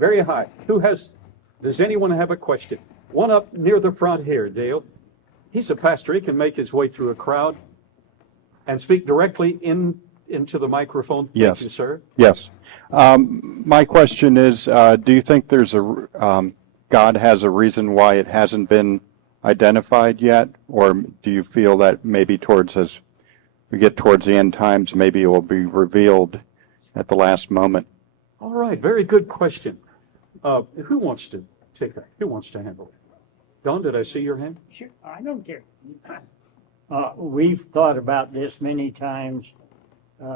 Very high. Does anyone have a question? One up near the front here, Dale. He's a pastor. He can make his way through a crowd and speak directly into the microphone. Yes. Thank you, sir. Yes. My question is, do you think there's God has a reason why it hasn't been identified yet? Or do you feel that maybe as we get towards the end times, maybe it will be revealed at the last moment? All right. Very good question. Who wants to take that? Who wants to handle it? Don, did I see your hand? Sure, I don't care. We've thought about this many times. We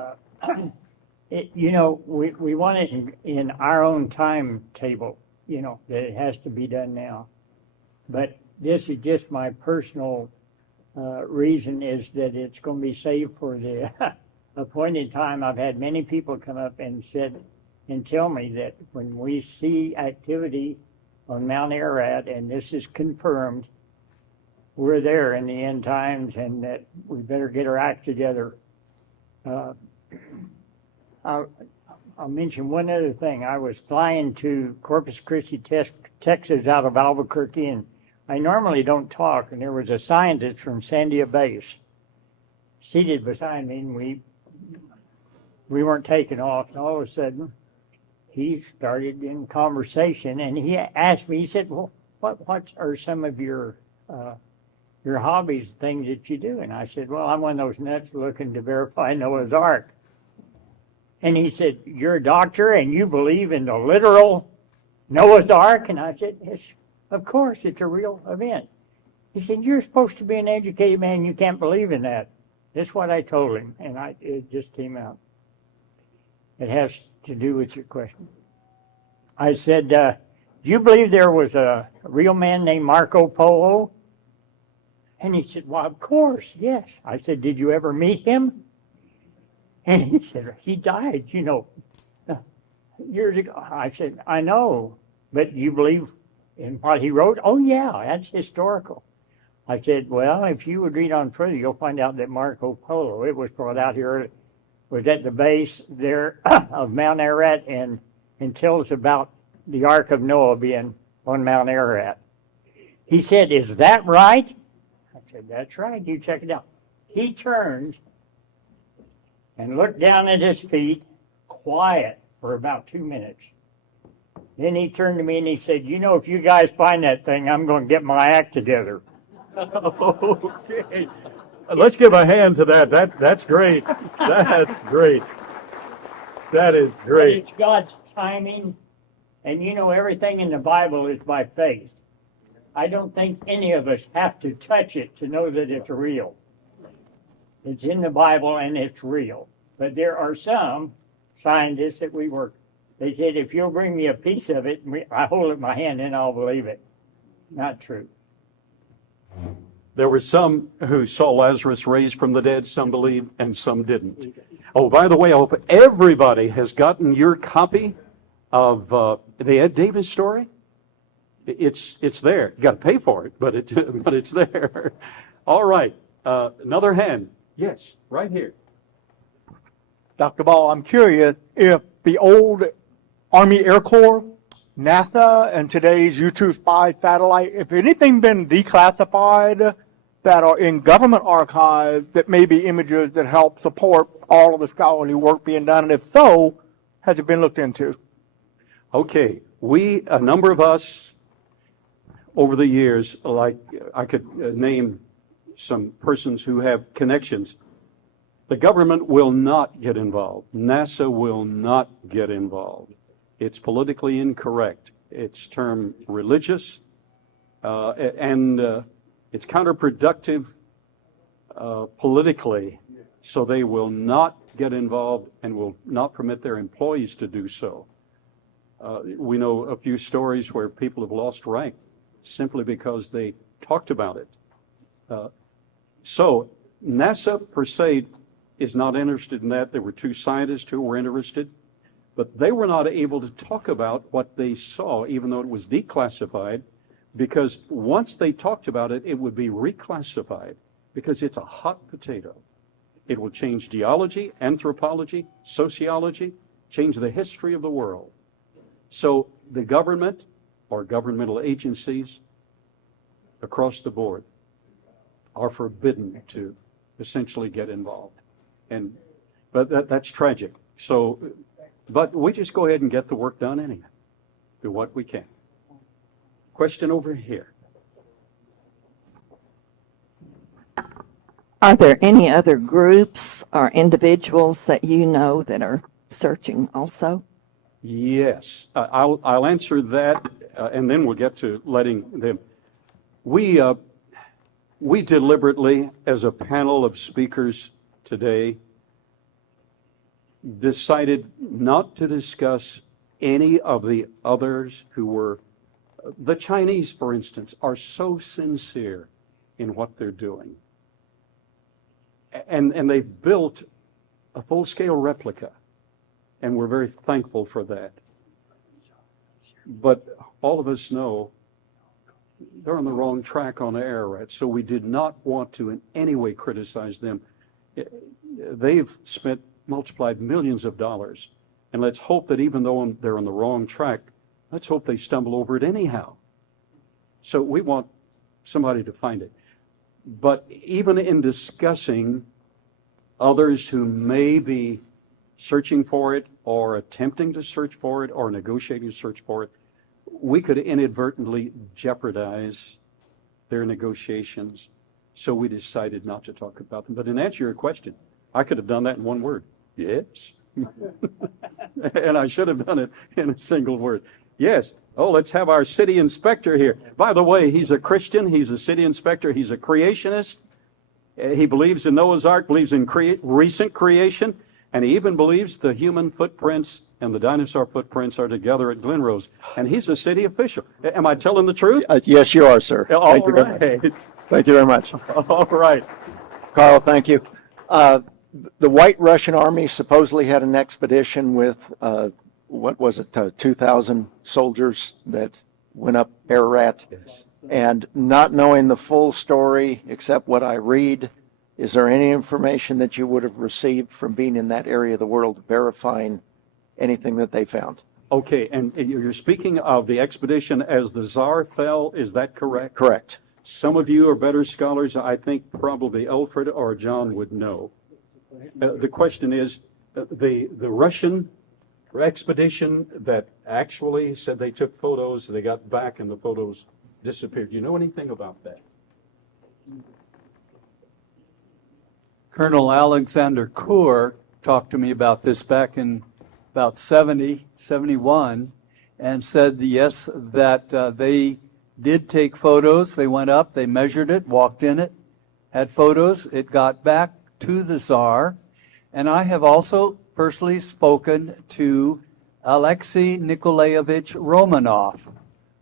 want it in our own timetable, that it has to be done now. But this is just my personal reason is that it's going to be saved for the appointed time. I've had many people come up and tell me that when we see activity on Mount Ararat, and this is confirmed, we're there in the end times, and that we better get our act together. I'll mention one other thing. I was flying to Corpus Christi, Texas, out of Albuquerque, and I normally don't talk, and there was a scientist from Sandia Base seated beside me, and we weren't taking off, and all of a sudden, he started in conversation, and he asked me, he said, well, what are some of your hobbies, things that you do? And I said, well, I'm one of those nuts looking to verify Noah's Ark. And he said, you're a doctor and you believe in the literal Noah's Ark? And I said, yes, of course, it's a real event. He said, you're supposed to be an educated man, you can't believe in that. That's what I told him, and it just came out. It has to do with your question. I said, do you believe there was a real man named Marco Polo? And he said, well, of course, yes. I said, did you ever meet him? And he said, he died, years ago. I said, I know, but you believe in what he wrote? Oh, yeah, that's historical. I said, well, if you would read on further, you'll find out that Marco Polo, it was brought out here, was at the base there of Mount Ararat and tells about the Ark of Noah being on Mount Ararat. He said, is that right? I said, that's right. You check it out. He turned and looked down at his feet, quiet for about 2 minutes. Then he turned to me and he said, if you guys find that thing, I'm going to get my act together. Okay. Let's give a hand to that. That's great. That's great. That is great. It's God's timing, and everything in the Bible is by faith. I don't think any of us have to touch it to know that it's real. It's in the Bible and it's real. But there are some scientists that we work. They said, if you'll bring me a piece of it, I hold it in my hand, then I'll believe it. Not true. There were some who saw Lazarus raised from the dead, some believed, and some didn't. Oh, by the way, I hope everybody has gotten your copy of the Ed Davis story. It's there. You got to pay for it, but it's there. All right. Another hand. Yes, right here. Dr. Baugh, I'm curious if the old Army Air Corps, NASA, and today's U-2 satellite, if anything been declassified that are in government archives that may be images that help support all of the scholarly work being done, and if so, has it been looked into? Okay, a number of us over the years, like I could name some persons who have connections. The government will not get involved. NASA will not get involved. It's politically incorrect. It's termed religious, and it's counterproductive politically. So they will not get involved and will not permit their employees to do so. We know a few stories where people have lost rank simply because they talked about it. So NASA per se is not interested in that. There were two scientists who were interested, but they were not able to talk about what they saw, even though it was declassified, because once they talked about it, it would be reclassified because it's a hot potato. It will change geology, anthropology, sociology, change the history of the world. So the government or governmental agencies across the board are forbidden to essentially get involved. But that's tragic. So, but we just go ahead and get the work done anyhow. Do what we can. Question over here. Are there any other groups or individuals that you know that are searching also? Yes, I'll answer that, and then we'll get to letting them. We deliberately, as a panel of speakers today, decided not to discuss any of the others who were, the Chinese, for instance, are so sincere in what they're doing. And they've built a full-scale replica, and we're very thankful for that. But all of us know they're on the wrong track on the Ararat, so we did not want to in any way criticize them. They've multiplied millions of dollars, and let's hope that even though they're on the wrong track, let's hope they stumble over it anyhow. So we want somebody to find it. But even in discussing others who may be searching for it or attempting to search for it or negotiating to search for it, we could inadvertently jeopardize their negotiations. So we decided not to talk about them. But in answer to your question, I could have done that in one word. Yes. And I should have done it in a single word. Yes. Oh, let's have our city inspector here. By the way, he's a Christian. He's a city inspector. He's a creationist. He believes in Noah's Ark, believes in recent creation, and he even believes the human footprints and the dinosaur footprints are together at Glen Rose. And he's a city official. Am I telling the truth? Yes, you are, sir. All Thank you very right. much. Thank you very much. All right. Carl, thank you. The White Russian Army supposedly had an expedition with, 2,000 soldiers that went up Ararat. Yes. And not knowing the full story, except what I read, is there any information that you would have received from being in that area of the world verifying anything that they found? Okay, and you're speaking of the expedition as the Tsar fell, is that correct? Correct. Some of you are better scholars. I think probably Alfred or John would know. The question is, the Russian expedition that actually said they took photos, they got back and the photos disappeared. Do you know anything about that? Colonel Alexander Coor talked to me about this back in about 71, and said, yes, that they did take photos. They went up, they measured it, walked in it, had photos. It got back to the Tsar. And I have also personally spoken to Alexei Nikolaevich Romanov,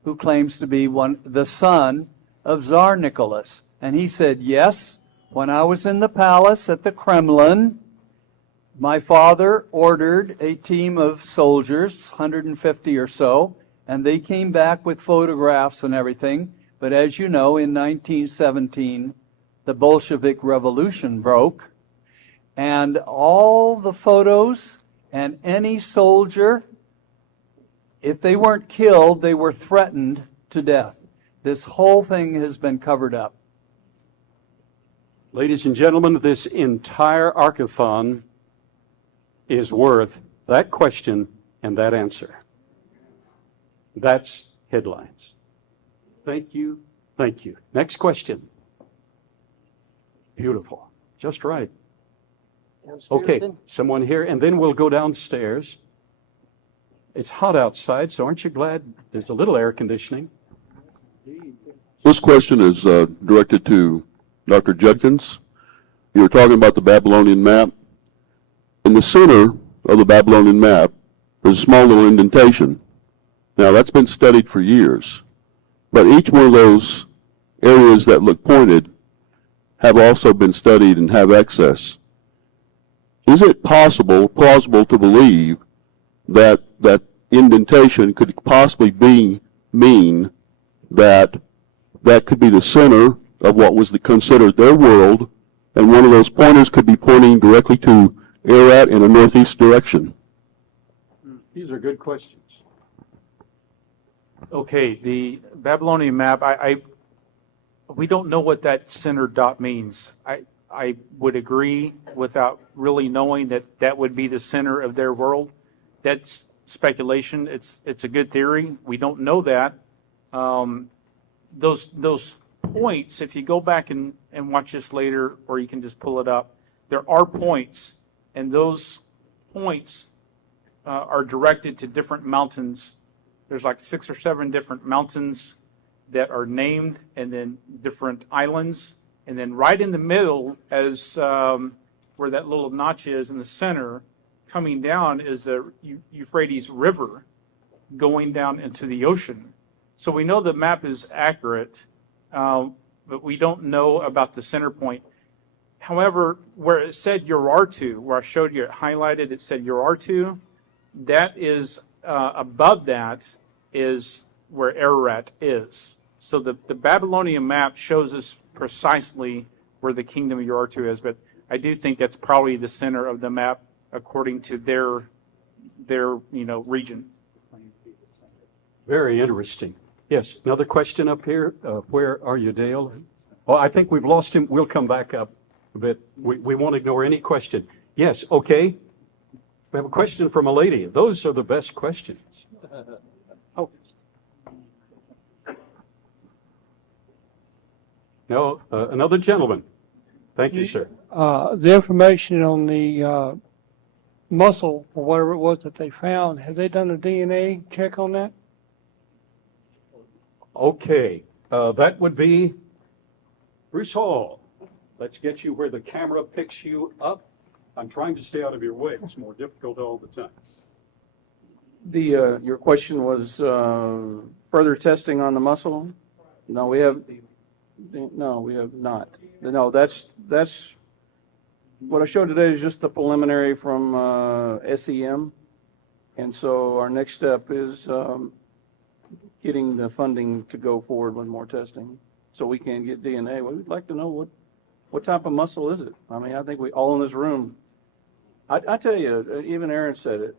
who claims to be the son of Tsar Nicholas. And he said, yes, when I was in the palace at the Kremlin, my father ordered a team of soldiers, 150 or so, and they came back with photographs and everything. But as you know, in 1917, the Bolshevik Revolution broke, and all the photos and any soldier, if they weren't killed, they were threatened to death. This whole thing has been covered up. Ladies and gentlemen, this entire Ark-A-Thon is worth that question and that answer. That's headlines. Thank you. Thank you. Next question. Beautiful. Just right. Okay, someone here, and then we'll go downstairs. It's hot outside, so aren't you glad there's a little air conditioning? This question is directed to Dr. Judkins. You were talking about the Babylonian map. In the center of the Babylonian map, there's a small little indentation. Now, that's been studied for years, but each one of those areas that look pointed have also been studied and have excess. Is it plausible to believe that that indentation could possibly mean that could be the center of what was considered their world, and one of those pointers could be pointing directly to Ararat in a northeast direction? These are good questions. Okay, the Babylonian map, we don't know what that center dot means. I would agree without really knowing that that would be the center of their world. That's speculation. It's a good theory. We don't know that. Those points, if you go back and watch this later, or you can just pull it up, there are points, and those points are directed to different mountains. There's like 6 or 7 different mountains that are named, and then different islands. And then right in the middle, as where that little notch is in the center, coming down is the Euphrates River going down into the ocean. So we know the map is accurate, but we don't know about the center point. However, where it said Urartu, where I showed you it highlighted, it said Urartu, that is above that is where Ararat is. So the Babylonian map shows us precisely where the kingdom of Urartu is, but I do think that's probably the center of the map according to their region. Very interesting. Yes, another question up here. Where are you, Dale? Oh, I think we've lost him. We'll come back up a bit. We won't ignore any question. Yes, okay. We have a question from a lady. Those are the best questions. Oh. No, another gentleman. Thank you, sir. The information on the muscle or whatever it was that they found, have they done a DNA check on that? Okay, that would be Bruce Hall. Let's get you where the camera picks you up. I'm trying to stay out of your way. It's more difficult all the time. Your question was further testing on the muscle? No, we have not. No, that's what I showed today is just the preliminary from SEM, and so our next step is getting the funding to go forward with more testing, so we can get DNA. We'd like to know what type of muscle is it. I mean, I think we all in this room. I tell you, even Aaron said it.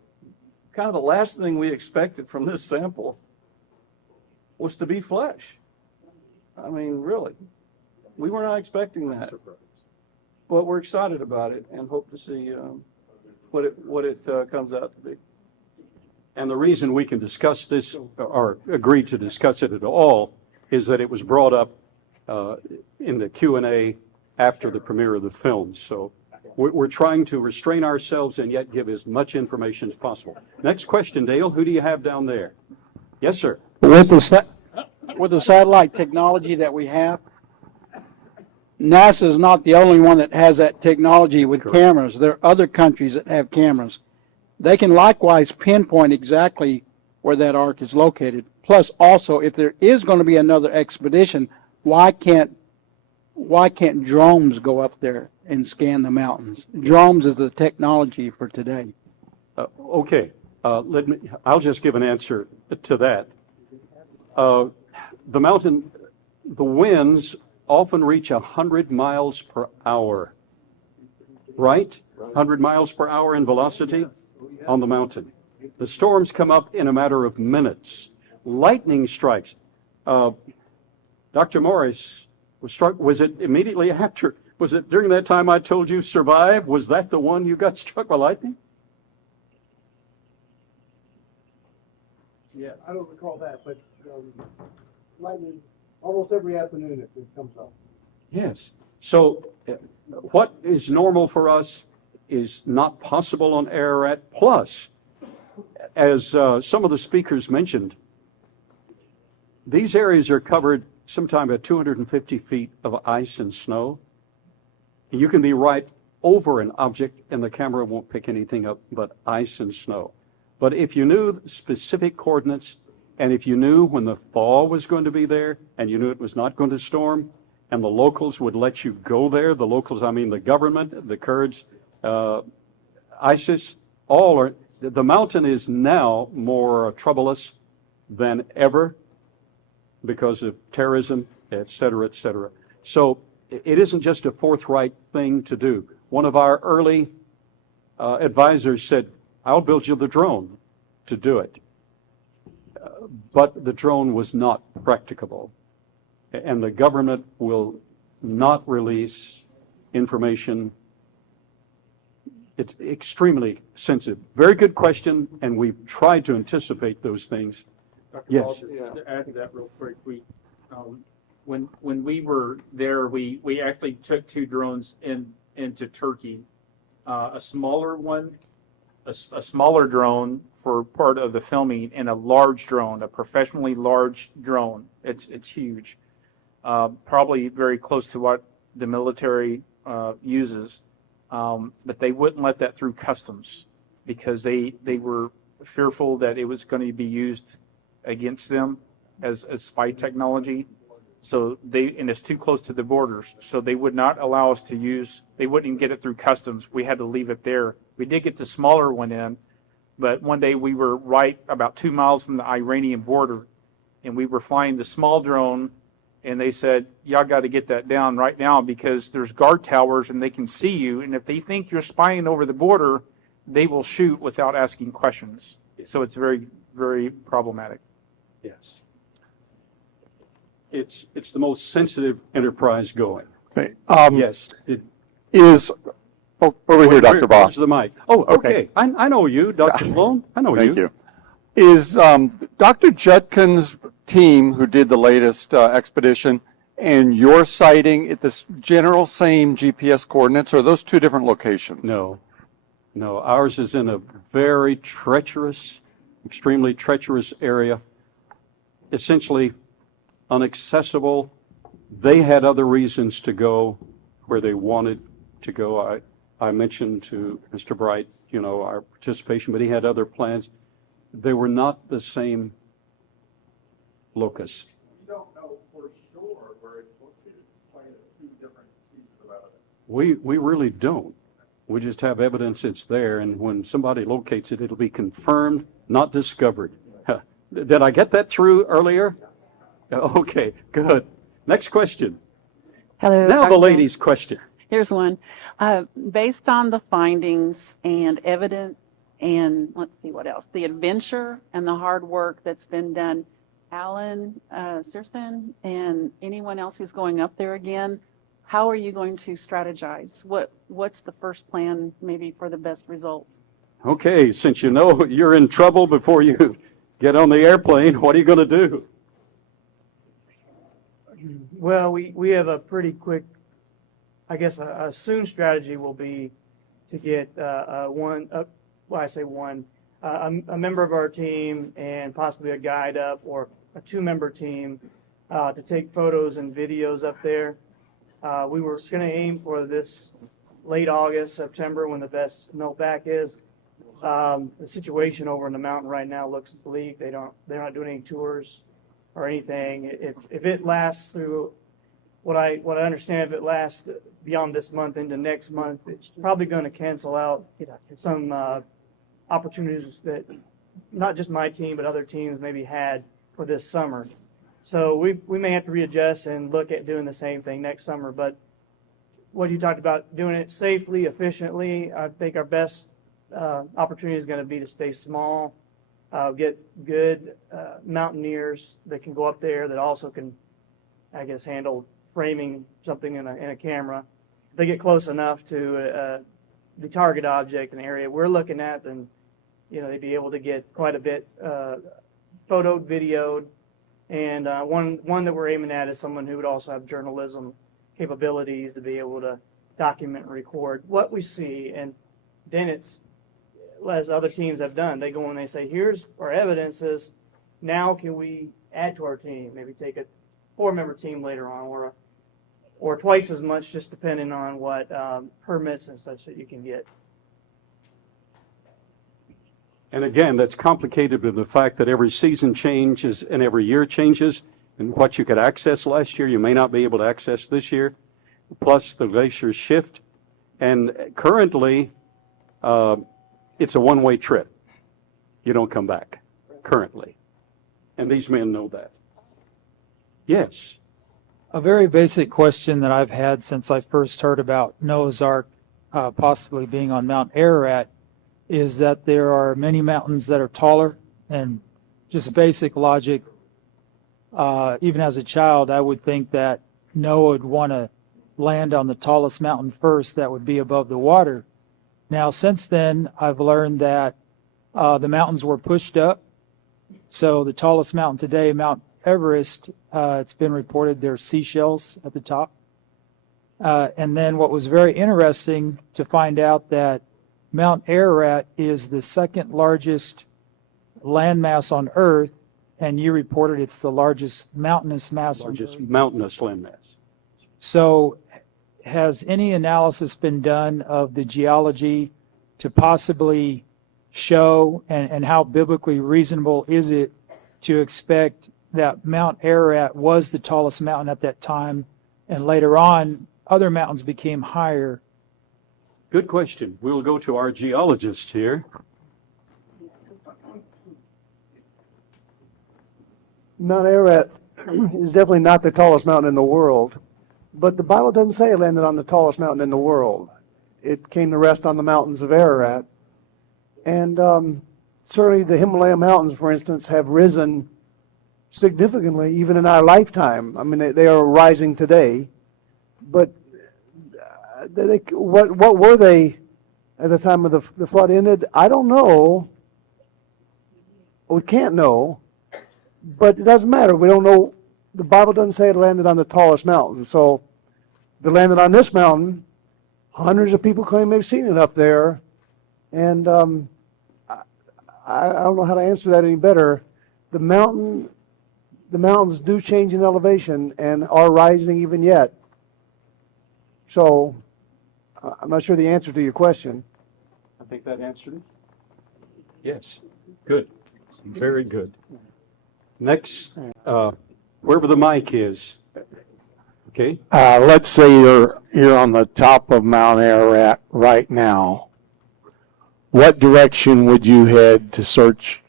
Kind of the last thing we expected from this sample was to be flesh. I mean, really, we were not expecting that, but we're excited about it and hope to see what it comes out to be. And the reason we can discuss this or agree to discuss it at all is that it was brought up in the Q&A after the premiere of the film. So we're trying to restrain ourselves and yet give as much information as possible. Next question, Dale. Who do you have down there? Yes, sir. With the satellite technology that we have, NASA is not the only one that has that technology with cameras. There are other countries that have cameras. They can likewise pinpoint exactly where that ark is located. Plus, also, if there is going to be another expedition, why can't drones go up there and scan the mountains? Drones is the technology for today. Okay, I'll just give an answer to that. The winds often reach 100 miles per hour, right? 100 miles per hour in velocity on the mountain. The storms come up in a matter of minutes. Lightning strikes. Dr. Morris was struck, was it immediately after? Was it during that time I told you survive? Was that the one you got struck by lightning? Yeah, I don't recall that, but lightning almost every afternoon it comes up. Yes. So what is normal for us is not possible on Ararat. Plus, as some of the speakers mentioned, these areas are covered sometime at 250 feet of ice and snow. You can be right over an object and the camera won't pick anything up but ice and snow. But if you knew specific coordinates, and if you knew when the thaw was going to be there, and you knew it was not going to storm, and the locals would let you go there, the locals, I mean the government, the Kurds, ISIS, all are, the mountain is now more troublous than ever because of terrorism, et cetera, et cetera. So it isn't just a forthright thing to do. One of our early advisors said, I'll build you the drone to do it. but the drone was not practicable. And the government will not release information. It's extremely sensitive. Very good question, and we've tried to anticipate those things. Dr. Yes. Ball, to add to that real quick, when we were there, we actually took 2 drones into Turkey, a smaller one, a smaller drone for part of the filming, and a large drone, a professionally large drone. It's huge, probably very close to what the military uses, but they wouldn't let that through customs because they were fearful that it was going to be used against them as spy technology. So and it's too close to the borders. So they would not allow us to use, they wouldn't even get it through customs. We had to leave it there. We did get the smaller one in, but one day we were right about 2 miles from the Iranian border, and we were flying the small drone, and they said, y'all got to get that down right now because there's guard towers and they can see you. And if they think you're spying over the border, they will shoot without asking questions. So it's very, very problematic. Yes. It's the most sensitive enterprise going. Okay. Yes. Over here, Dr. Baugh. Where's the mic? Oh, okay. I know you, Dr. Malone. I know you. Thank you. Is Dr. Judkins' team, who did the latest expedition, and your sighting at the general same GPS coordinates, or are those 2 different locations? No. Ours is in a very treacherous, extremely treacherous area, essentially inaccessible. They had other reasons to go where they wanted to go. I mentioned to Mr. Bright, our participation, but he had other plans. They were not the same locus. You don't know for sure where it's located. It's playing 2 different pieces of evidence. We really don't. We just have evidence it's there, and when somebody locates it, it'll be confirmed, not discovered. Did I get that through earlier? Okay, good. Next question. Hello. Now the ladies' question. Here's one. Based on the findings and evidence, and let's see what else, the adventure and the hard work that's been done, Alan Searson and anyone else who's going up there again, how are you going to strategize? What's the first plan maybe for the best results? Okay, since you know you're in trouble before you get on the airplane, what are you going to do? Well, we have a pretty quick, I guess a soon strategy will be to get a member of our team and possibly a guide up, or a 2-member team to take photos and videos up there. We were going to aim for this late August, September, when the best meltback is. The situation over in the mountain right now looks bleak. They're not doing any tours or anything. If it lasts through what I understand, if it lasts beyond this month into next month, it's probably going to cancel out some opportunities that not just my team but other teams maybe had for this summer. So we may have to readjust and look at doing the same thing next summer. But what you talked about, doing it safely, efficiently, I think our best opportunity is going to be to stay small, get good mountaineers that can go up there that also can, I guess, handle framing something in a camera. If they get close enough to the target object in the area we're looking at, then they'd be able to get quite a bit photoed, videoed. And one that we're aiming at is someone who would also have journalism capabilities to be able to document and record what we see. And then it's, as other teams have done, they go and they say, here's our evidences. Now can we add to our team? Maybe take a 4-member team later on, or twice as much, just depending on what permits and such that you can get. And again, that's complicated with the fact that every season changes and every year changes, and what you could access last year, you may not be able to access this year, plus the glaciers shift. And currently, it's a one-way trip. You don't come back, currently. And these men know that. Yes. A very basic question that I've had since I first heard about Noah's Ark possibly being on Mount Ararat is that there are many mountains that are taller and just basic logic, even as a child, I would think that Noah would want to land on the tallest mountain first that would be above the water. Now, since then, I've learned that the mountains were pushed up. So the tallest mountain today, Mount Everest, it's been reported there's seashells at the top. And then what was very interesting to find out that Mount Ararat is the second largest landmass on Earth, and you reported it's the largest mountainous mass on Largest Earth. mountainous landmass. So has any analysis been done of the geology to possibly show, and how biblically reasonable is it to expect that Mount Ararat was the tallest mountain at that time, and later on other mountains became higher? Good question. We'll go to our geologist here. Mount Ararat is definitely not the tallest mountain in the world, but the Bible doesn't say it landed on the tallest mountain in the world. It came to rest on the mountains of Ararat. And certainly the Himalaya mountains, for instance, have risen significantly even in our lifetime. I mean, they are rising today. But what were they at the time of the flood ended? I don't know. We can't know. But it doesn't matter. We don't know. The Bible doesn't say it landed on the tallest mountain. So if it landed on this mountain, hundreds of people claim they've seen it up there. And I don't know how to answer that any better. The mountains do change in elevation and are rising even yet. So I'm not sure the answer to your question. I think that answered it. Yes. Good. Very good. Next, wherever the mic is. Okay. Let's say you're on the top of Mount Ararat right now. What direction would you head to search,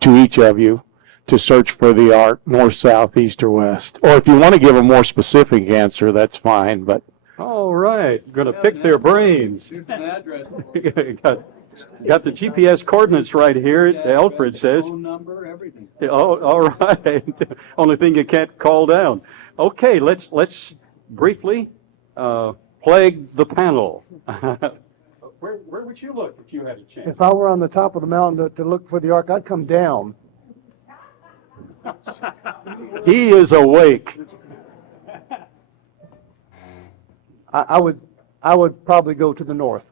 to each of you, to search for the Ark, north, south, east, or west? Or if you want to give a more specific answer, that's fine, but. All right. Going to pick their brains. Here's an address. Got the GPS coordinates right here. Alfred says. Phone number, everything. Oh, all right. Only thing you can't call down. Okay, let's briefly plague the panel. Where would you look if you had a chance? If I were on the top of the mountain to look for the Ark, I'd come down. He is awake. I would probably go to the north.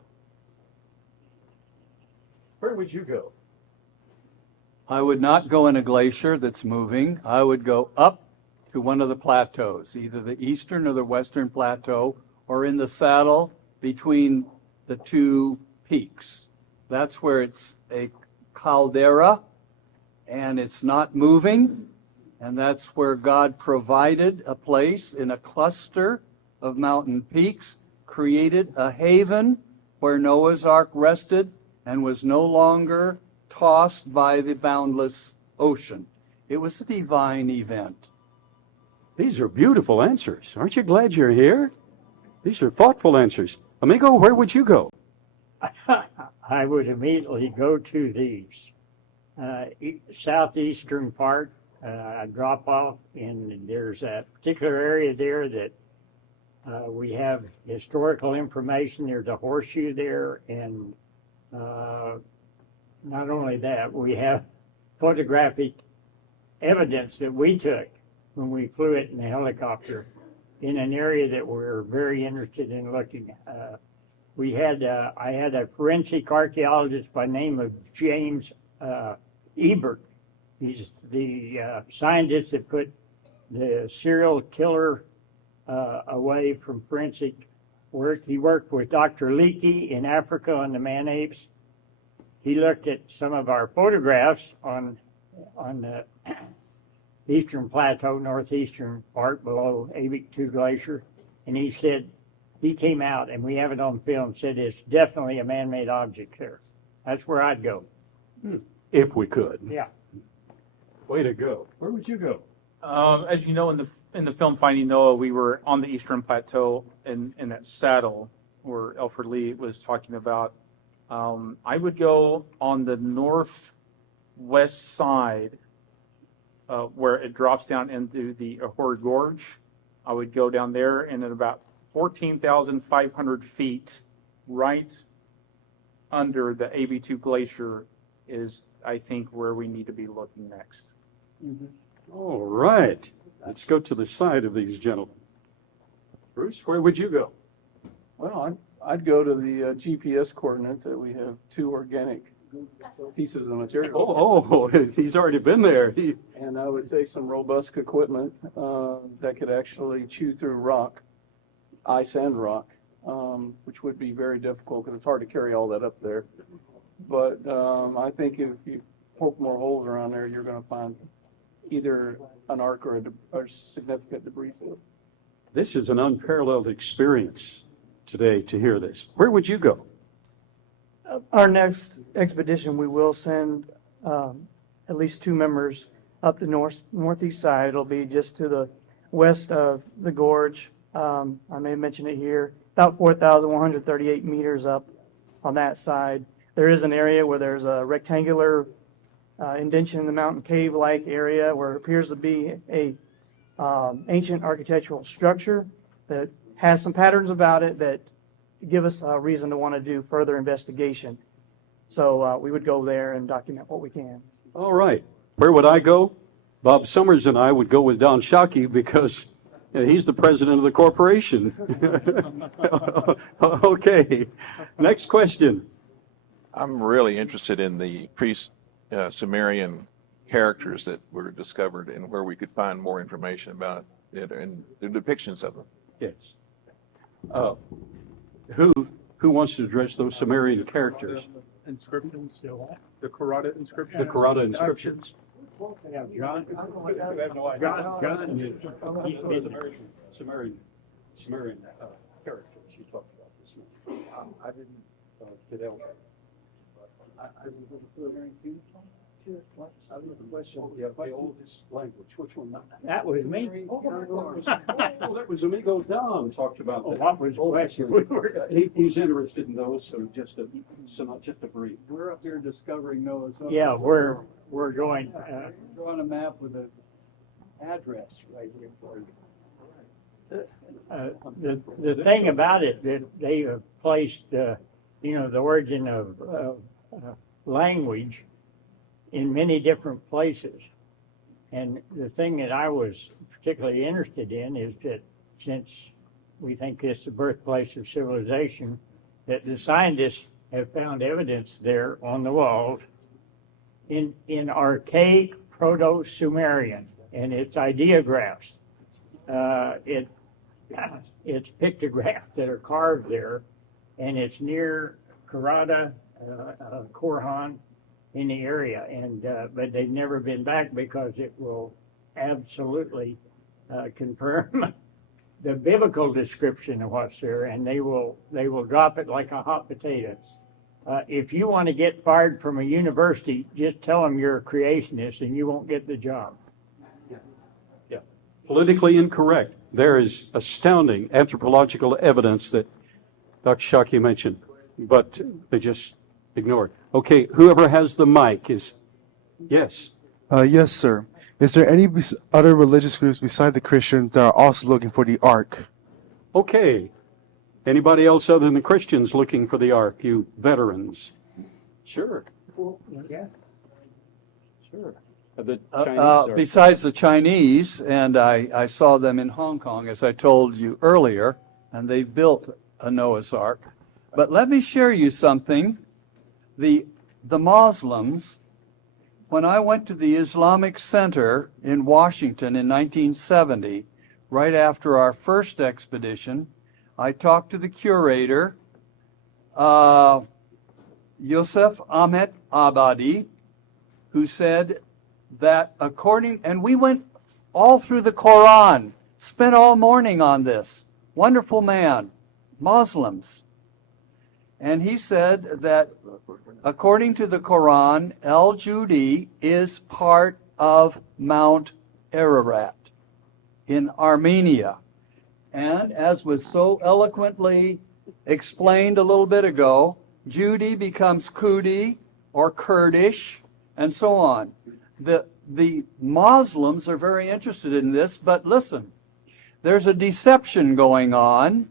Where would you go? I would not go in a glacier that's moving. I would go up to one of the plateaus, either the eastern or the western plateau, or in the saddle between the two peaks. That's where it's a caldera and it's not moving, and that's where God provided a place in a cluster of mountain peaks, created a haven where Noah's Ark rested and was no longer tossed by the boundless ocean. It was a divine event. These are beautiful answers. Aren't you glad you're here? These are thoughtful answers. Amigo, where would you go? I would immediately go to the southeastern part, drop off, and there's a particular area there that we have historical information. There's a horseshoe there, and not only that, we have photographic evidence that we took when we flew it in the helicopter in an area that we're very interested in looking at. I had a forensic archaeologist by the name of James Ebert. He's the scientist that put the serial killer away from forensic work. He worked with Dr. Leakey in Africa on the man apes. He looked at some of our photographs on the eastern plateau, northeastern part below Abiq-2 Glacier, and he said, he came out, and we have it on film, said it's definitely a man-made object there. That's where I'd go. If we could. Yeah. Way to go. Where would you go? As you know, in the film Finding Noah, we were on the Eastern Plateau in that saddle where Alfred Lee was talking about. I would go on the northwest side where it drops down into the Ahor Gorge. I would go down there, and at about 14,500 feet, right under the AB2 glacier, is, I think, where we need to be looking next. All right. Let's go to the side of these gentlemen. Bruce, where would you go? Well, I'd go to the GPS coordinate that we have 2 organic pieces of material. Oh, he's already been there. And I would take some robust equipment that could actually chew through rock, ice and rock, which would be very difficult because it's hard to carry all that up there. But I think if you poke more holes around there, you're going to find either an arc or a significant debris field. This is an unparalleled experience today to hear this. Where would you go? Our next expedition, we will send at least 2 members up the northeast side. It'll be just to the west of the gorge. I may mention it here, about 4,138 meters up on that side. There is an area where there's a rectangular indention in the mountain cave-like area where it appears to be a ancient architectural structure that has some patterns about it that give us a reason to want to do further investigation. So we would go there and document what we can. All right. Where would I go? Bob Summers and I would go with Don Shockey because he's the president of the corporation. Okay. Next question. I'm really interested in the pre-Sumerian characters that were discovered and where we could find more information about it and the depictions of them. Yes. Who wants to address those Sumerian characters? Inscriptions, the Karada inscription. The Karada inscriptions. John Sumerian characters. You talked about this. I didn't get out. The oldest language. Which one? That was me. That was Amigo Don talked about that. What was the question? He's interested in those, so just a brief. We're up here discovering Noah's Ark. Yeah, we're going, Drawing a map with an address right here for you. the thing about it, that they have placed, the origin of language in many different places. And the thing that I was particularly interested in is that since we think this is the birthplace of civilization, that the scientists have found evidence there on the walls in archaic Proto-Sumerian, and it's ideographs. It's pictographs that are carved there, and it's near Karada, Korhan, in the area, and but they've never been back because it will absolutely confirm the biblical description of what's there, and they will drop it like a hot potato. If you want to get fired from a university, just tell them you're a creationist, and you won't get the job. Yeah. Politically incorrect. There is astounding anthropological evidence that Dr. Shockey mentioned, but they just ignore it. Okay, whoever has the mic is, yes. Yes, sir. Is there any other religious groups beside the Christians that are also looking for the Ark? Okay. Anybody else other than the Christians looking for the Ark, you veterans? Sure. Yeah. Sure. The Chinese are... Besides the Chinese, and I saw them in Hong Kong, as I told you earlier, and they built a Noah's Ark. But let me share you something. The Muslims, when I went to the Islamic Center in Washington in 1970, right after our first expedition, I talked to the curator, Yosef Ahmed Abadi, who said that and we went all through the Quran, spent all morning on this. Wonderful man, Muslims. And he said that according to the Quran, El Judi is part of Mount Ararat in Armenia. And as was so eloquently explained a little bit ago, Judi becomes Kudi or Kurdish and so on. The the Muslims are very interested in this, but listen, there's a deception going on,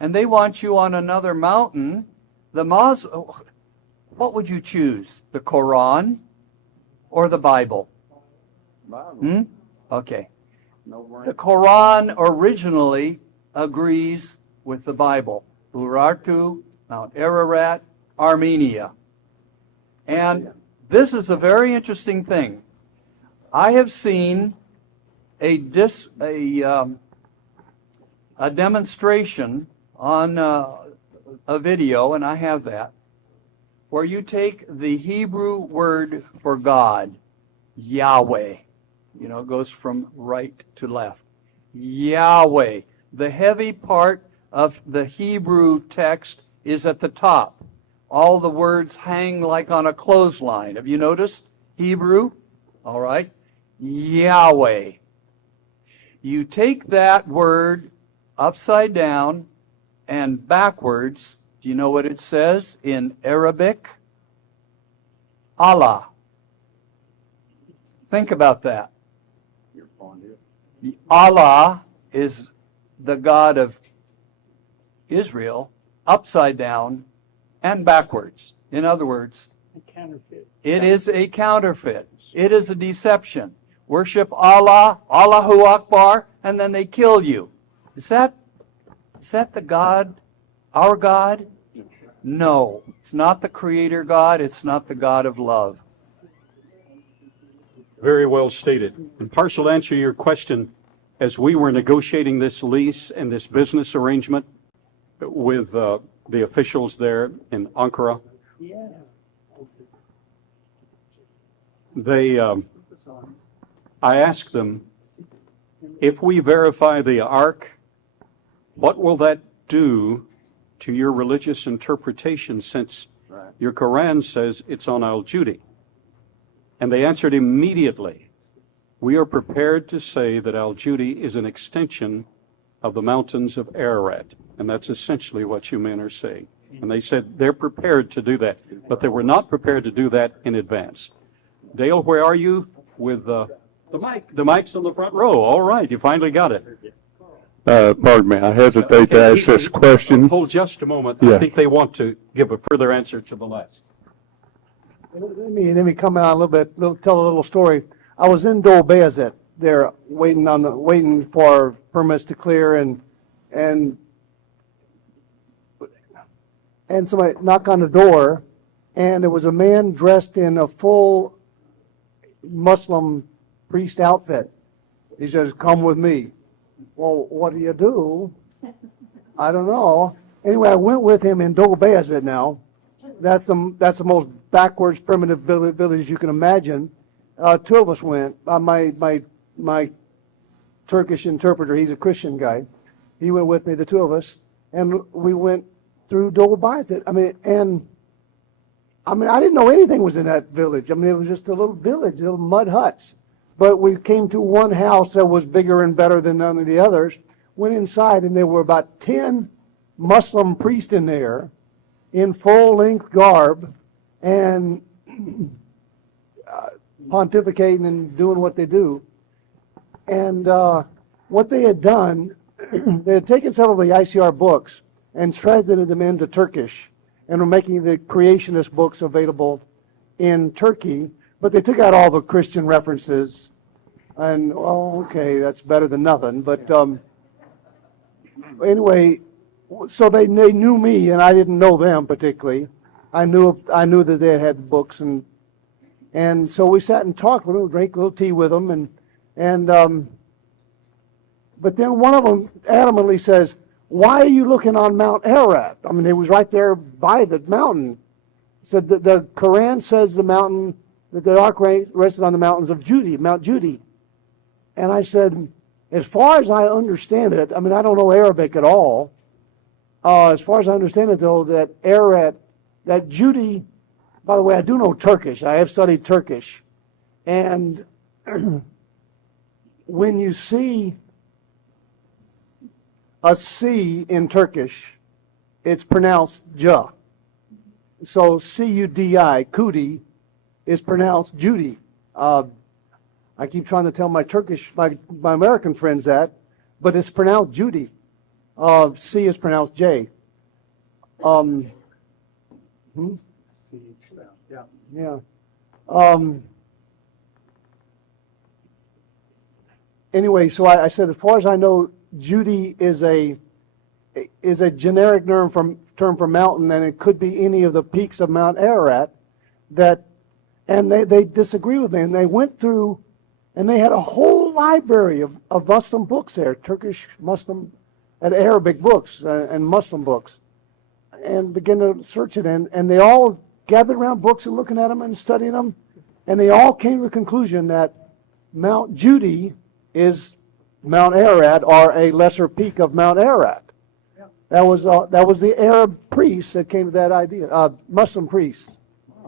and they want you on another mountain. What would you choose? The Quran or the Bible? Okay. The Quran originally agrees with the Bible. Urartu, Mount Ararat, Armenia. And this is a very interesting thing. I have seen a demonstration on a video, and I have that, where you take the Hebrew word for God, Yahweh. You know, it goes from right to left. Yahweh. The heavy part of the Hebrew text is at the top. All the words hang like on a clothesline. Have you noticed Hebrew? All right. Yahweh. You take that word upside down and backwards. Do you know what it says in Arabic? Allah. Think about that. Allah is the God of Israel, upside down and backwards. In other words, it is a counterfeit. It is a deception. Worship Allah, Allahu Akbar, and then they kill you. Is that the God, our God? No, it's not the Creator God. It's not the God of love. Very well stated. In partial answer to your question, as we were negotiating this lease and this business arrangement with the officials there in Ankara, I asked them, if we verify the Ark, what will that do to your religious interpretation, since your Quran says it's on Al-Judi? And they answered immediately, we are prepared to say that Al-Judi is an extension of the mountains of Ararat. And that's essentially what you men are saying. And they said they're prepared to do that, but they were not prepared to do that in advance. Dale, where are you with the mic? The mic's on the front row. All right, you finally got it. Pardon me, I hesitate to ask this question. Hold just a moment. Yeah. I think they want to give a further answer to the last. Let me come out a little bit, tell a little story. I was in Dole Bayazet there waiting for permits to clear, and somebody knocked on the door, and there was a man dressed in a full Muslim priest outfit. He says, "Come with me." Well, what do you do? I don't know. Anyway, I went with him in Dole Bayazet now. That's the most backwards primitive village you can imagine. Two of us went. My Turkish interpreter, he's a Christian guy. He went with me, the two of us, and we went through Dole Bayazet. I didn't know anything was in that village. It was just a little village, little mud huts. But we came to one house that was bigger and better than none of the others. Went inside, and there were about 10 Muslim priests in there in full-length garb and pontificating and doing what they do. And what they had done, they had taken several of the ICR books and translated them into Turkish and were making the creationist books available in Turkey, but they took out all the Christian references. And, okay, that's better than nothing. But anyway, so they knew me, and I didn't know them particularly. I knew that they had the books, and so we sat and talked with them, drank a little tea with them, but then one of them adamantly says, "Why are you looking on Mount Ararat?" It was right there by the mountain. Said that the Quran says the mountain, that the Ark rested on the mountains of Mount Judi. And I said, as far as I understand it, I don't know Arabic at all. As far as I understand it, though, that Ararat, that Judi, by the way, I do know Turkish. I have studied Turkish. And when you see a C in Turkish, it's pronounced ja. So C-U-D-I, Kudi, is pronounced Judy. I keep trying to tell my my American friends that, but it's pronounced Judy. C is pronounced J. Yeah. Anyway, so I said, as far as I know, Judy is a generic term for mountain, and it could be any of the peaks of Mount Ararat. And they disagree with me, and they went through, and they had a whole library of Muslim books there, Turkish Muslim and Arabic books and Muslim books, and began to search it, and they all gathered around books and looking at them and studying them, and they all came to the conclusion that Mount Judy is Mount Ararat, or a lesser peak of Mount Ararat. That was the Arab priests that came to that idea, Muslim priests.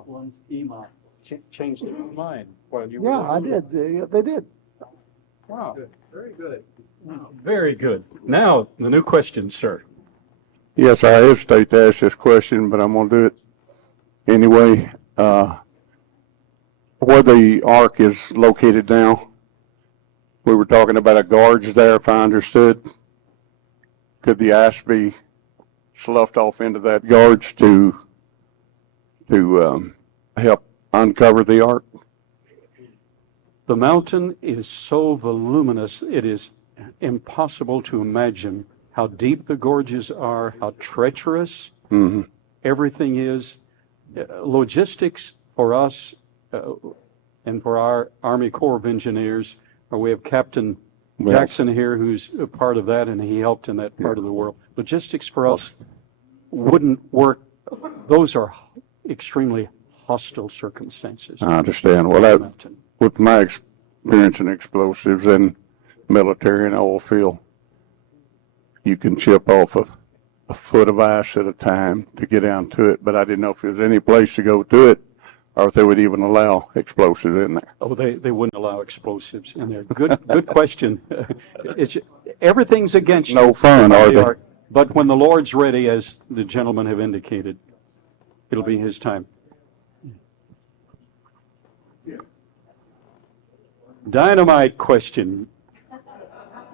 One's imam changed their mind while you Yeah, were I did. They did. Wow. Very good. Very good. Now, the new question, sir. Yes, I hesitate to ask this question, but I'm going to do it anyway. Where the Ark is located now, we were talking about a gorge there, if I understood. Could the ice be sloughed off into that gorge to help uncover the Ark? The mountain is so voluminous, it is impossible to imagine how deep the gorges are, how treacherous everything is. Logistics for us and for our Army Corps of Engineers, we have Captain Jackson here, who's a part of that, and he helped in that part of the world. Logistics for us wouldn't work. Those are extremely hostile circumstances. I understand. Well, with my experience in explosives and military and oil field, you can chip off a foot of ice at a time to get down to it, but I didn't know if there was any place to go to it or if they would even allow explosives in there. Oh, they wouldn't allow explosives in there. Good question. Everything's against you. No fun, are they? But when the Lord's ready, as the gentlemen have indicated, it'll be his time. Dynamite question.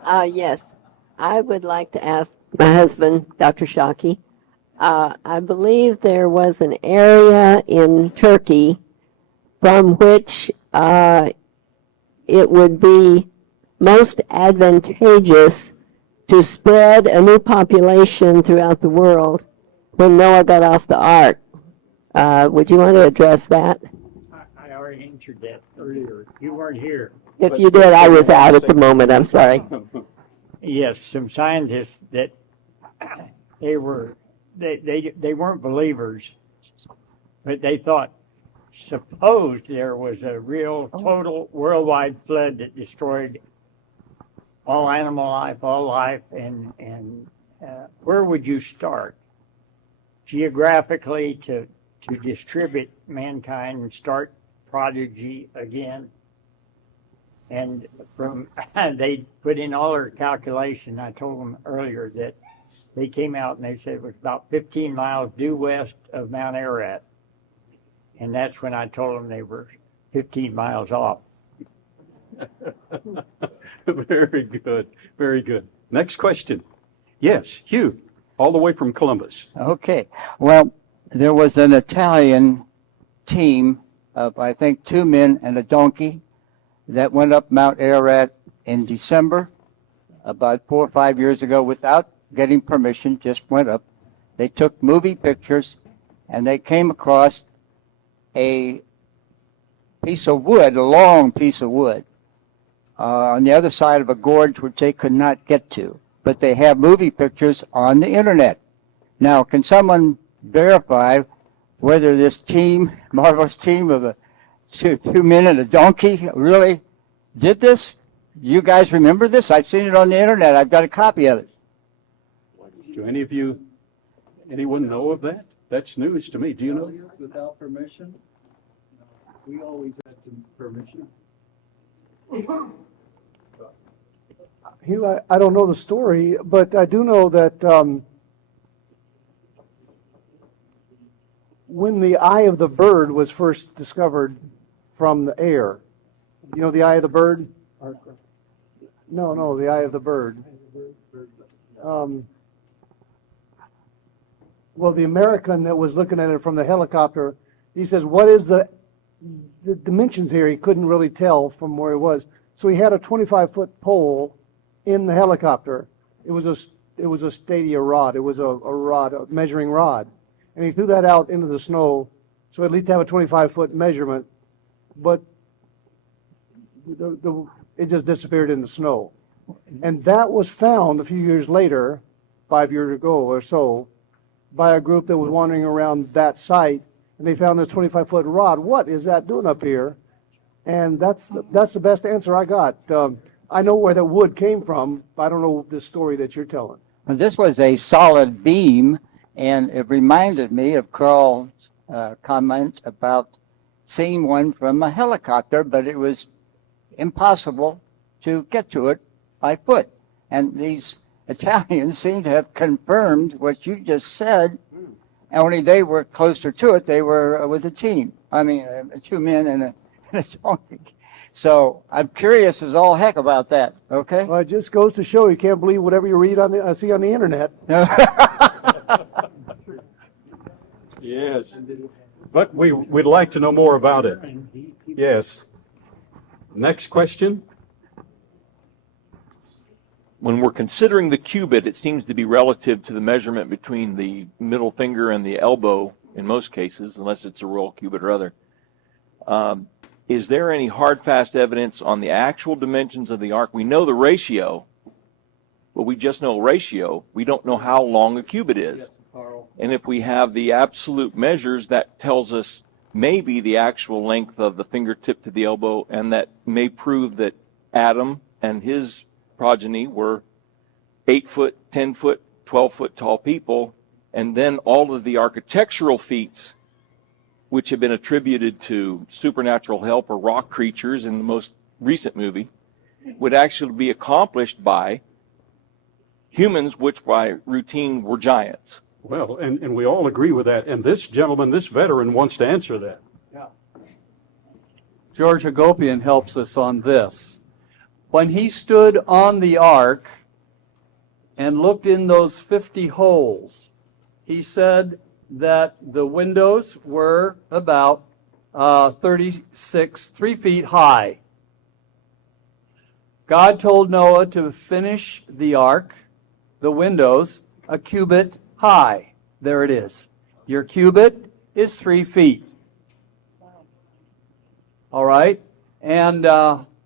Yes. I would like to ask my husband, Dr. Shockey. I believe there was an area in Turkey from which it would be most advantageous to spread a new population throughout the world when Noah got off the ark. Would you want to address that? I already answered that earlier. You weren't here. If you did, I was out at the moment. I'm sorry. Yes, some scientists that they weren't believers, but they supposed there was a real total worldwide flood that destroyed all animal life, all life, and where would you start geographically to distribute mankind and start prodigy again? And they put in all their calculation. I told them earlier that they came out and they said it was about 15 miles due west of Mount Ararat. And that's when I told them they were 15 miles off. Very good. Very good. Next question. Yes, Hugh, all the way from Columbus. Okay. Well, there was an Italian team of, I think, 2 men and a donkey that went up Mount Ararat in December, about 4 or 5 years ago, without getting permission, just went up. They took movie pictures, and they came across a piece of wood, a long piece of wood, on the other side of a gorge which they could not get to. But they have movie pictures on the internet. Now, can someone verify whether this team, marvelous team of 2 men and a donkey, really did this? You guys remember this? I've seen it on the internet. I've got a copy of it. Do anyone know of that? That's news to me. Do you know? Without permission? We always had permission. Hugh, I don't know the story, but I do know that when the eye of the bird was first discovered from the air, You know the eye of the bird? No, the eye of the bird. Well, the American that was looking at it from the helicopter, he says, what is the dimensions here? He couldn't really tell from where he was. So he had a 25-foot pole in the helicopter. It was a stadia rod. It was a rod, a measuring rod. And he threw that out into the snow, so at least have a 25-foot measurement. But it just disappeared in the snow. And that was found a few years later, 5 years ago or so, by a group that was wandering around that site, and they found this 25-foot rod. What is that doing up here? And that's the best answer I got. I know where that wood came from, but I don't know the story that you're telling. This was a solid beam, and it reminded me of Carl's comments about seeing one from a helicopter, but it was impossible to get to it by foot. And these Italians seem to have confirmed what you just said, only they were closer to it. They were with a team. I mean, 2 men and a donkey. So I'm curious as all heck about that, okay? Well, it just goes to show you can't believe whatever you read see on the internet. Yes. But we'd like to know more about it. Yes. Next question. When we're considering the cubit, it seems to be relative to the measurement between the middle finger and the elbow in most cases, unless it's a royal cubit or other. Is there any hard, fast evidence on the actual dimensions of the ark? We know the ratio, but we just know ratio. We don't know how long a cubit is. And if we have the absolute measures, that tells us maybe the actual length of the fingertip to the elbow, and that may prove that Adam and his progeny were 8 foot, 10 foot, 12 foot tall people, and then all of the architectural feats which have been attributed to supernatural help or rock creatures in the most recent movie would actually be accomplished by humans, which by routine were giants. Well, and we all agree with that. And this gentleman, this veteran, wants to answer that. Yeah. George Hagopian helps us on this. When he stood on the ark and looked in those 50 holes, he said that the windows were about 3 feet high. God told Noah to finish the ark, the windows, a cubit high. There it is. Your cubit is 3 feet. All right? And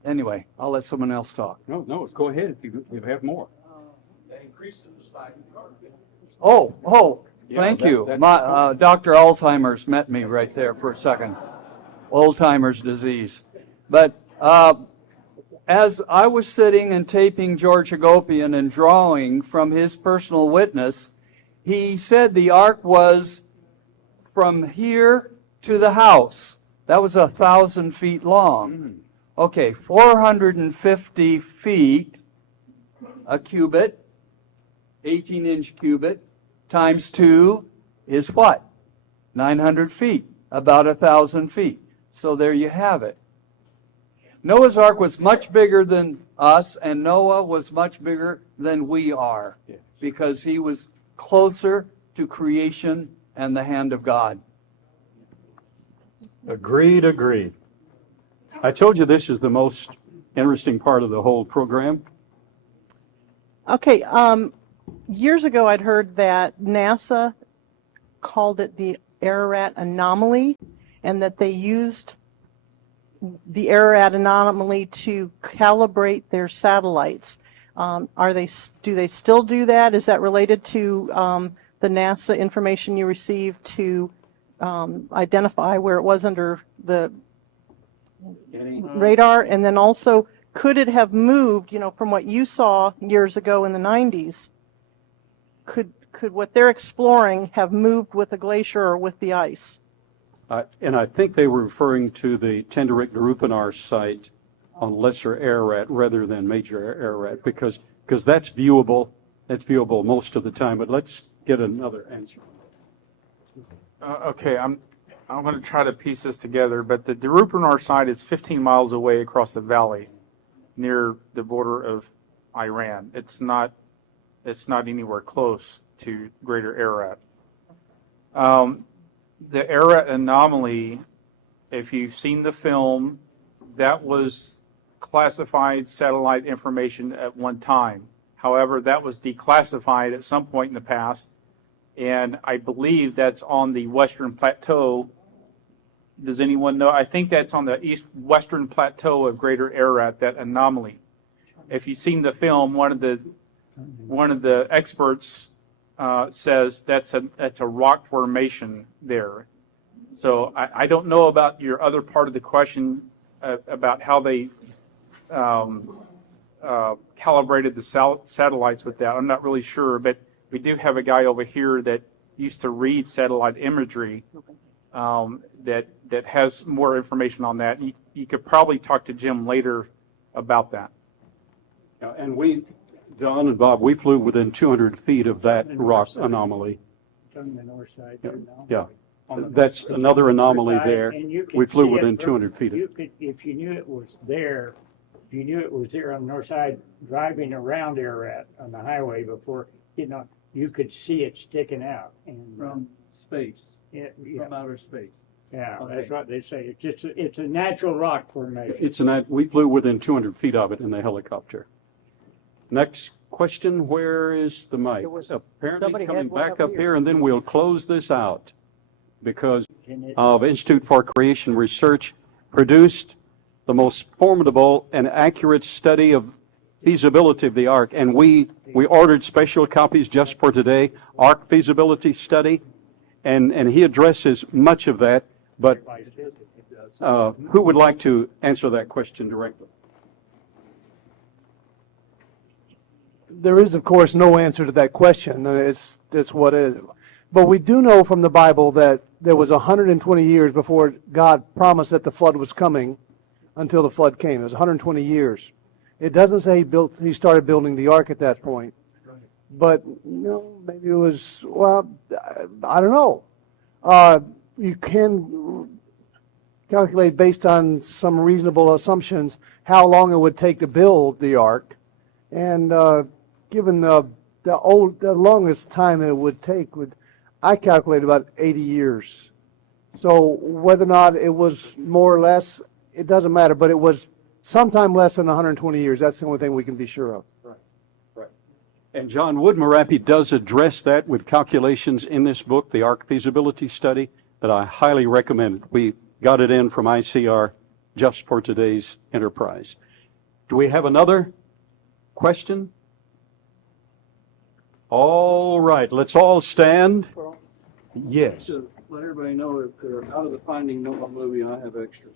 anyway, I'll let someone else talk. No, go ahead if you have more. That increases the size of the ark. Yeah, thank you. Dr. Alzheimer's met me right there for a second. Old-timer's disease. But as I was sitting and taping George Hagopian and drawing from his personal witness, he said the ark was from here to the house. That was 1,000 feet long. Okay, 450 feet, a cubit, 18-inch cubit, times 2 is what? 900 feet, about 1,000 feet. So there you have it. Noah's Ark was much bigger than us, and Noah was much bigger than we are, because he was closer to creation and the hand of God. Agreed. I told you this is the most interesting part of the whole program. Okay, years ago I'd heard that NASA called it the Ararat anomaly, and that they used the Ararat anomaly to calibrate their satellites. Do they still do that? Is that related to the NASA information you received to identify where it was under the radar? And then also, could it have moved, from what you saw years ago in the 90s? Could what they're exploring have moved with the glacier or with the ice? And I think they were referring to the Tenderrick-Narupanar site on Lesser Ararat rather than Major Ararat, because that's viewable. That's viewable most of the time. But let's get another answer. Okay, I'm going to try to piece this together, but the Derupernar site is 15 miles away across the valley near the border of Iran. It's not anywhere close to Greater Ararat. The Ararat anomaly, if you've seen the film, that was classified satellite information at one time. However, that was declassified at some point in the past, and I believe that's on the western plateau. Does anyone know? I think that's on the western plateau of Greater Ararat, that anomaly. If you've seen the film, one of the experts says that's a rock formation there. So I don't know about your other part of the question about how they calibrated the satellites with that. I'm not really sure, but we do have a guy over here that used to read satellite imagery that has more information on that. You could probably talk to Jim later about that. Yeah, and John and Bob, we flew within 200 feet of that rock anomaly. It's on the north side there now. Yeah, that's another anomaly there. And you could We flew see it within from- 200 feet of You it. could, if you knew it was there, if you knew it was there on the north side, driving around Ararat on the highway before, you could see it sticking out. And, From space, yeah, from outer space. yeah, Okay. that's what they say. It's a natural rock formation. We flew within 200 feet of it in the helicopter. Next question, where is the mic? Apparently somebody it's coming had one back up up here, and then we'll close this out because Can it- of Institute for Creation Research produced the most formidable and accurate study of feasibility of the Ark, and we ordered special copies just for today, Ark feasibility study, and he addresses much of that, but who would like to answer that question directly? There is, of course, no answer to that question. It's what it is. But we do know from the Bible that there was 120 years before God promised that the flood was coming until the flood came. It was 120 years. It doesn't say he started building the ark at that point. But, maybe it was, well, I don't know. You can calculate based on some reasonable assumptions how long it would take to build the ark. And given the longest time that it would take, I calculate about 80 years. So whether or not it was more or less, it doesn't matter, but it was sometime less than 120 years. That's the only thing we can be sure of. Right. And John Wood-Marapi does address that with calculations in this book, the Ark Feasibility Study, that I highly recommend. We got it in from ICR just for today's enterprise. Do we have another question? All right, let's all stand. Yes. To let everybody know, if they're out of the Finding Nemo movie, I have extras.